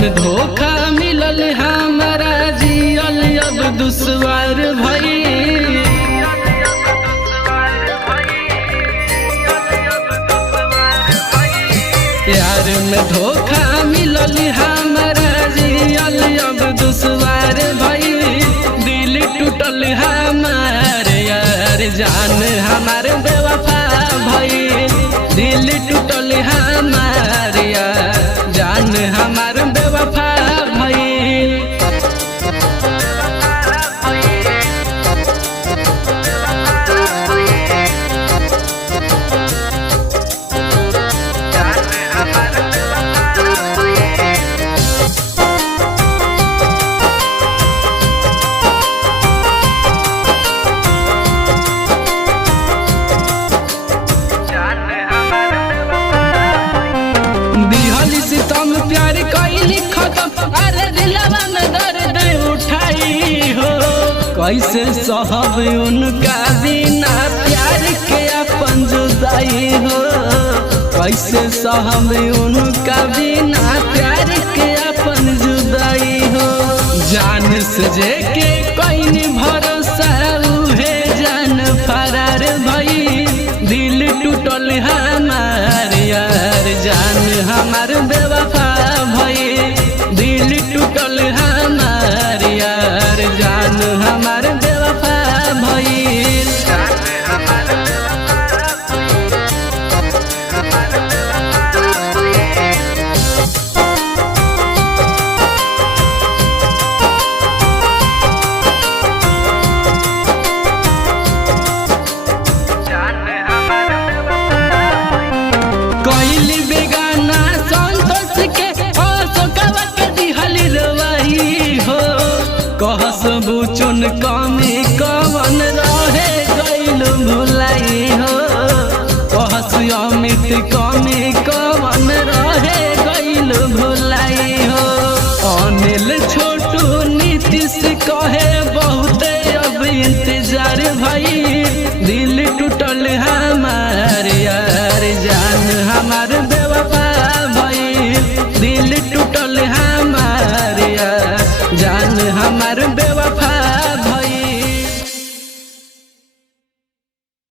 में धोखा मिलल हमारा जियल अब दुश्वार भई। प्यार में धोखा मिलल हमारा जियल अब दुश्वार भई। दिल टूटल हमार यार जान हमार बेवफा भई। दिल टूटल हमार यार जान हमार बेवफा भई। सितम प्यार कैली खत्म अरे दिलवा में दर्द उठाई हो। कैसे सहब उनका बिना प्यार के अपन जुदाई हो। कैसे सहब उनका बिना प्यार के अपन जुदाई हो। जान से जे के कोई भरोसा उहे जान फरार भई। दिल टूटल हमार यार जान हमार बेवफा भई। दिल टूटल हमार यार जान हमार बेवफा भई। कैली बेगाना संतोष के अशोकवा के दिहली रवाई हो। कहस बुचुन कमी कवन रहे गइल भुलाई हो। कहस अमित कमी कवन रहे गइल भुलाई हो। अनिल छोटू नीतीश कहे बहुते अब इंतजार भई। दिल टूटल हमार यार जान हमार बेवफा भई। दिल टूटल हमार यार जान हमार बेवफा